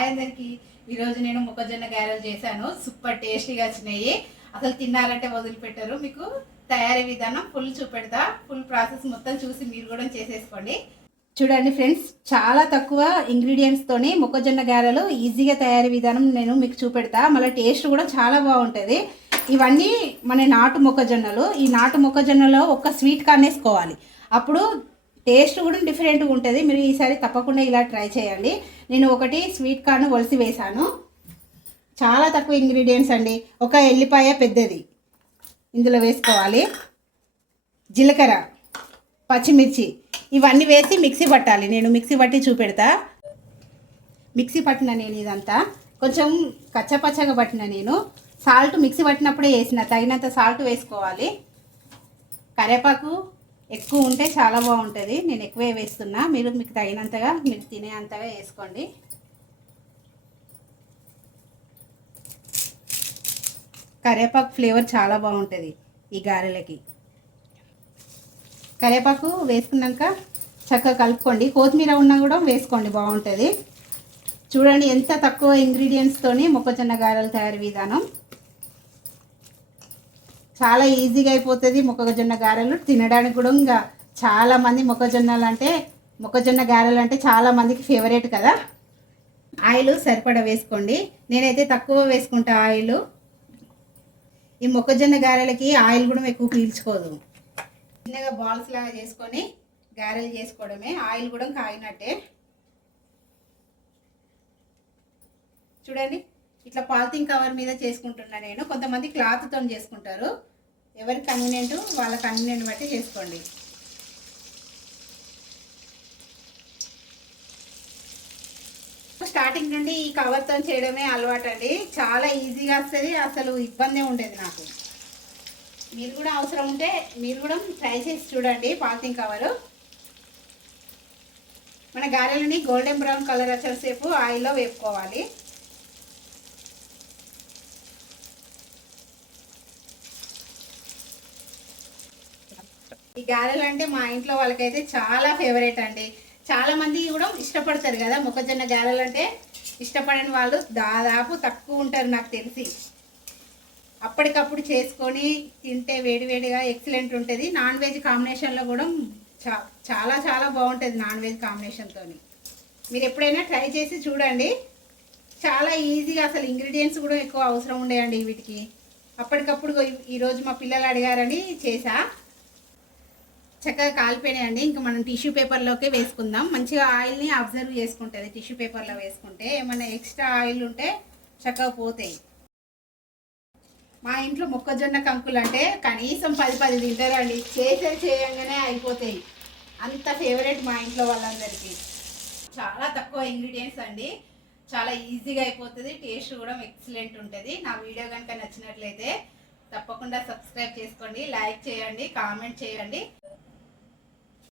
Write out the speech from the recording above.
Hi అందరికి. ఈరోజు నేను మొక్కజొన్న గారెలు చేశాను. సూపర్ టేస్టీగా వచ్చినాయి. అసలు తిన్నారంటే వదిలిపెట్టారు. మీకు తయారీ విధానం ఫుల్ చూపెడతా. ఫుల్ ప్రాసెస్ మొత్తం చూసి మీరు కూడా చేసేసుకోండి. చూడండి ఫ్రెండ్స్, చాలా తక్కువ ఇంగ్రీడియంట్స్తోని మొక్కజొన్న గారెలు ఈజీగా తయారీ విధానం నేను మీకు చూపెడతా. మళ్ళీ టేస్ట్ కూడా చాలా బాగుంటుంది. ఇవన్నీ మన నాటు మొక్కజొన్నలు. ఈ నాటు మొక్కజొన్నలో ఒక స్వీట్ కార్న్ వేసుకోవాలి. అప్పుడు టేస్ట్ కూడా డిఫరెంట్గా ఉంటుంది. మీరు ఈసారి తప్పకుండా ఇలా ట్రై చేయండి. నేను ఒకటి స్వీట్ కార్న్ ఒలిసి వేశాను. చాలా తక్కువ ఇంగ్రీడియంట్స్ అండి. ఒక ఎల్లిపాయ పెద్దది ఇందులో వేసుకోవాలి. జీలకర్ర, పచ్చిమిర్చి ఇవన్నీ వేసి మిక్సీ పట్టాలి. నేను మిక్సీ పట్టి చూపెడతా. మిక్సీ పట్టిన నేను ఇదంతా కొంచెం కచ్చపచ్చగా పట్టిన నేను. సాల్ట్ మిక్సీ పట్టినప్పుడే వేసిన, తగినంత సాల్ట్ వేసుకోవాలి. కరివేపాకు ఎక్కువ ఉంటే చాలా బాగుంటుంది. నేను ఎక్కువే వేస్తున్నా. మీకు తగినంతగా, మీరు తినే అంతగా వేసుకోండి. కరివేపాకు ఫ్లేవర్ చాలా బాగుంటుంది ఈ గారెలకి. కరివేపాకు వేసుకున్నాక చక్కగా కలుపుకోండి. కొత్తిమీర ఉన్నా కూడా వేసుకోండి, బాగుంటుంది. చూడండి ఎంత తక్కువ ఇంగ్రీడియంట్స్తోని మొక్కజొన్న గారెల తయారీ విధానం. చాలా ఈజీగా అయిపోతుంది. మొక్కజొన్న గారెలు తినడానికి కూడా ఇంకా చాలామంది మొక్కజొన్న గారెలు అంటే చాలామందికి ఫేవరెట్ కదా. ఆయిల్ సరిపడా వేసుకోండి. నేనైతే తక్కువ వేసుకుంటా ఆయిల్. ఈ మొక్కజొన్న గారెలకి ఆయిల్ కూడా ఎక్కువ పీల్చుకోదు. చిన్నగా బాల్స్ లాగా చేసుకొని గారెలు చేసుకోవడమే. ఆయిల్ కూడా కాగినట్టే. చూడండి, ఇట్లా పాలిథిన్ కవర్ మీద చేసుకుంటున్నా నేను. కొంతమంది క్లాత్తో చేసుకుంటారు. ఎవరి కన్వీనియంట్ వాళ్ళ కన్వీనియంట్ బట్టి చేసుకోండి. స్టార్టింగ్ నుండి ఈ కవర్తో చేయడమే అలవాటు అండి. చాలా ఈజీగా వస్తుంది. అసలు ఇబ్బంది ఉండేది నాకు. మీరు కూడా అవసరం ఉంటే మీరు కూడా ట్రై చేసి చూడండి. Polythene cover. మన గారెలని గోల్డెన్ బ్రౌన్ కలర్ వచ్చేసేపు ఆయిల్లో వేపుకోవాలి. ఈ గారెలు అంటే మా ఇంట్లో వాళ్ళకైతే చాలా ఫేవరెట్ అండి. చాలా మంది కూడా ఇష్టపడతారు కదా మొక్కజొన్న గారెలు అంటే. ఇష్టపడని వాళ్ళు దాదాపు తక్కువ ఉంటారు నాకు తెలిసి. అప్పటికప్పుడు చేసుకొని తింటే వేడివేడిగా ఎక్సలెంట్ ఉంటుంది. నాన్ వెజ్ కాంబినేషన్లో కూడా చాలా చాలా బాగుంటుంది. నాన్ వెజ్ కాంబినేషన్తో మీరు ఎప్పుడైనా ట్రై చేసి చూడండి. చాలా ఈజీగా, అసలు ఇంగ్రీడియంట్స్ కూడా ఎక్కువ అవసరం ఉండేయండి వీటికి. అప్పటికప్పుడు ఈరోజు మా పిల్లలు అడిగారని చేసా. చక్కగా కాలిపోయినాయండి. ఇంకా మనం టిష్యూ పేపర్లోకే వేసుకుందాం. మంచిగా ఆయిల్ని అబ్జర్వ్ చేసుకుంటుంది టిష్యూ పేపర్లో వేసుకుంటే. ఏమైనా ఎక్స్ట్రా ఆయిల్ ఉంటే చక్కగా పోతాయి. మా ఇంట్లో మొక్కజొన్న కంకులు అంటే కనీసం 10 తింటారండి. చేయంగానే అయిపోతాయి. అంత ఫేవరెట్ మా ఇంట్లో వాళ్ళందరికీ. చాలా తక్కువ ఇంగ్రీడియంట్స్ అండి. చాలా ఈజీగా అయిపోతుంది. టేస్ట్ కూడా ఎక్సలెంట్ ఉంటుంది. నా వీడియో కనుక నచ్చినట్లయితే తప్పకుండా సబ్స్క్రైబ్ చేసుకోండి, లైక్ చేయండి, కామెంట్ చేయండి.